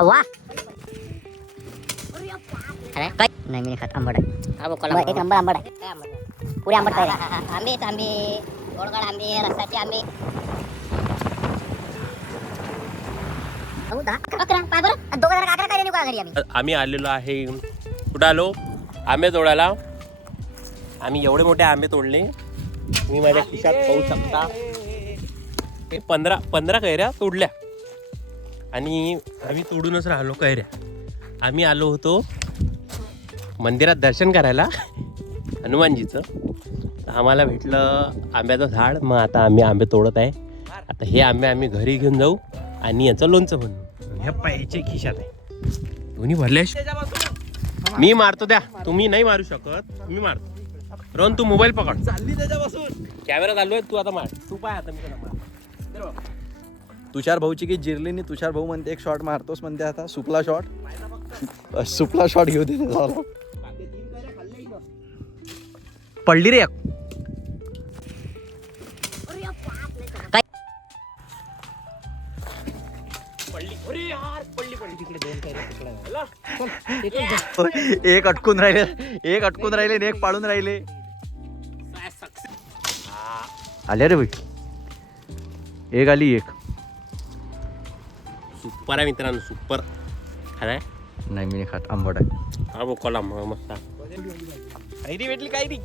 वाह काय नाही मी खात आंबट आहे एक नंबर आंबट आहे पुरे आंबट आहे आंबे गोडगड आंबे रसाचे आंबे 11 पाय बरं 2011 काय नेऊ का घरी आम्ही आलेलो आहे कुठं आलो आंबे तोडायला आम्ही एवढे मोठे आंबे तोडले मी माझ्या खिशात पाहू शकता 15 कैऱ्या तोडल्या आणि आम्ही तोडूनच राहिलो कैऱ्या आम्ही आलो होतो मंदिरात दर्शन करायला हनुमानजीचं आम्हाला भेटलं आंब्याचं झाड मग आता आम्ही आंबे तोडत आहे आता हे आंबे आम्ही घरी घेऊन जाऊ आणि याचं लोणचं बनवू ह्या पायाच्या खिशात आहे दोन्ही भरले मी मारतो द्या तुम्ही नाही मारू शकत मी मारतो रोहन तू मोबाईल पकड चालली त्याच्यापासून कॅमेरा चालू आहे तू आता मार तू पाय आता मी त्याला मार तुषार भाऊची की जिरलीनी तुषार भाऊ म्हणते एक शॉट मारतोस म्हणते आता सुपला शॉट घेऊ दे पडली रे एक अटकून राहिले आणि एक पाळून राहिले आले रे भाई एक आली एक सुपर आहे मित्रांनो सुपर खाय नाही मी खात आंबट आहे हा बोकला मस्त कैरी भेटली कैरी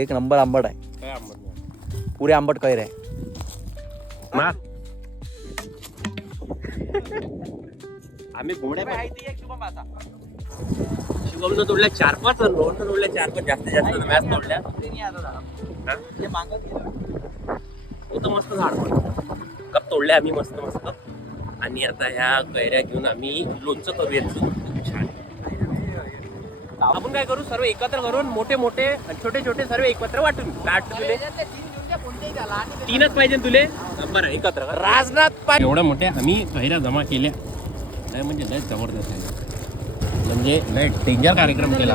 एक नंबर आंबट आहे काय आंबट पुरे आंबट कैर आहे आम्ही घोड्या शुभमनं तोडल्या 4-5 रोहननं तोडल्या 4-5 जास्तीत मॅच तोडल्या होतं मस्त झाड कप तोडल्या आम्ही मस्त आणि आता ह्या कैऱ्या घेऊन आम्ही लोणचं करूया छान आपण काय करू सर्व एकत्र करून मोठे छोटे सर्व एकत्र वाटून तुले 3च पाहिजे तुले बरं एकत्र राजनाथ एवढ्या मोठ्या आम्ही कैऱ्या जमा केल्या नाही म्हणजे लय जबरदस्त आहे म्हणजे लय डेंजर कार्यक्रम केला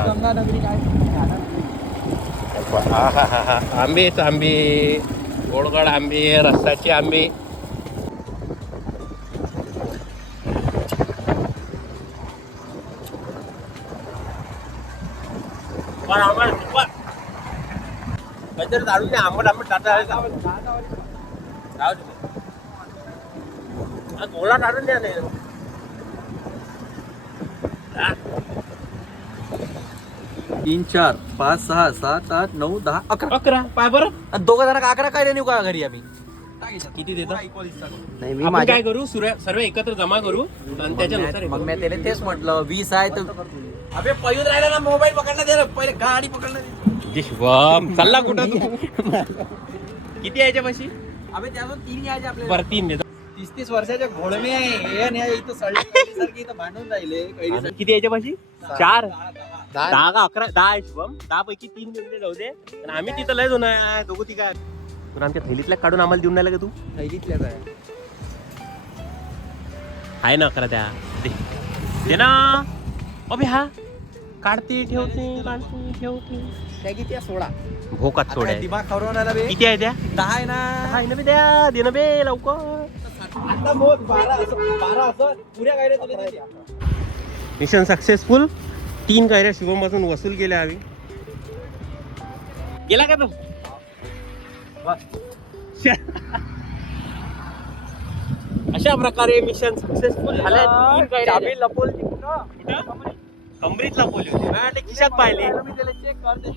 आंबेच आंबे गोडगड आंबे रसाचे आंबे काढून ते आंबट टाटा गोळा काढून द्या नाही 3 4 5 6 7 8 9 10 11 पाय बरं दोघं जण 11 काय नेऊ का घरी आम्ही किती देतो नाही मी आपण काय करू सर्व एकत्र जमा करू आणि त्याच्यानुसार मग मी त्याला तेच म्हटलं 20 आहे तर अबे पळून राहिला ना मोबाईल पकडला दे पहिले गाडी पकडला शिवम चालला कुठं तू किती यायच्या पाशी अबे त्यातून 3 यायचे आपल्याला बरं 3 देतो 30 वर्षाच्या घोडमे आहे इथं सळसारखी इथं भांडून राहिले किती यायच्या पाशी 4 10 का 11 10 आहे शुभम 10 पैकी 3 मिनिटे जाऊ दे आणि आम्ही तिथं लय दोन आहे दोघं ती काय तुला आमच्या थैलीतल्या काढून आम्हाला देऊन नाही का तू थैलीतल्याच आहे ना 11 त्या दे ना अबे हा काढते ठेवते त्या किती 16 भोकात सोड्या दिमाग खवरून आला बे किती आहे त्या 10 आहे ना आहे ना बे द्या दे ना बे लवकर आता मोज 12 असं पुऱ्या गायरे तुला मिशन सक्सेसफुल 3 कैऱ्या शुभम पासून वसूल केल्या आम्ही गेला का तू अशा प्रकारे मिशन सक्सेसफुल झालंय 3 कैऱ्या लपवली कुठं कमरीत लपवली होती मी खिशात पाहिली चेक करते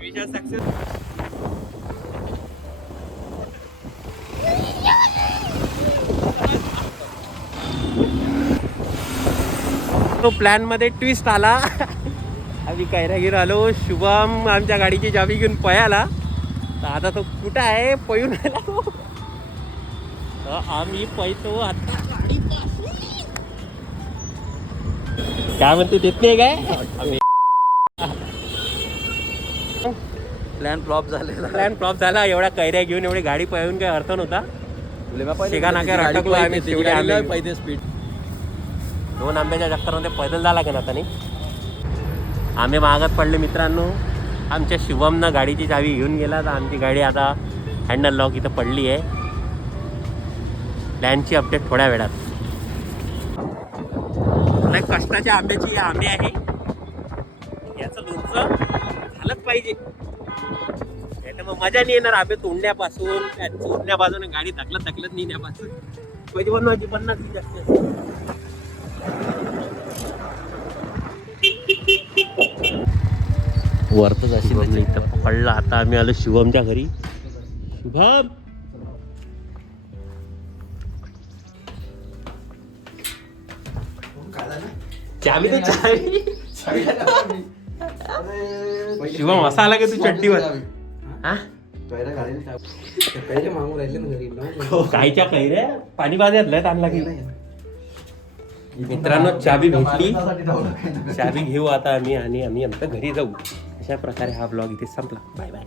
मिशन सक्सेस प्लॅन मध्ये ट्विस्ट आला आम्ही कैऱ्या घेऊन आलो शुभम आमच्या गाडीची चाबी घेऊन पळाला तर आता तो कुठं आहे पळून आला तो आम्ही पळतो आता गाडी काय म्हणते देत नाही काय प्लॅन फ्लॉप झाला एवढ्या कैऱ्या घेऊन एवढी गाडी पळवून काही अर्थ नव्हता शेगा नाक्यावर अटकलो आम्ही पहिले स्पीड 2 आंब्याच्या चक्करमध्ये पैदल झाला का ना आता आंबे महागात पडले मित्रांनो आमच्या शिवमनं गाडीची चावी घेऊन गेला तर आमची गाडी आता हँडल लॉक इथं पडली आहे. प्लॅनची अपडेट थोड्या वेळात. लय कष्टाच्या आंब्याची आंबे आहे. याचं लोणचं झालंच पाहिजे, नाही तर मग मजा नाही येणार. आंबे तोडण्यापासून त्या चोरण्यापासून गाडी ढकलत नेण्यापासून पैसे बनवायची 50 जास्त वरतच अशी इथं पकडलं. आता आम्ही आलो शिवमच्या घरी. शुभम चावी तर चावी. शिवम असा आला की तू चट्टीवर हा कायच्या कैऱ्या पाणी बाजारात आणला की. मित्रांनो चावी भेटली, चावी घेऊ आता आम्ही आणि आम्ही आमच्या घरी जाऊ. अशा प्रकारे हा ब्लॉग इथे संपला. Bye bye.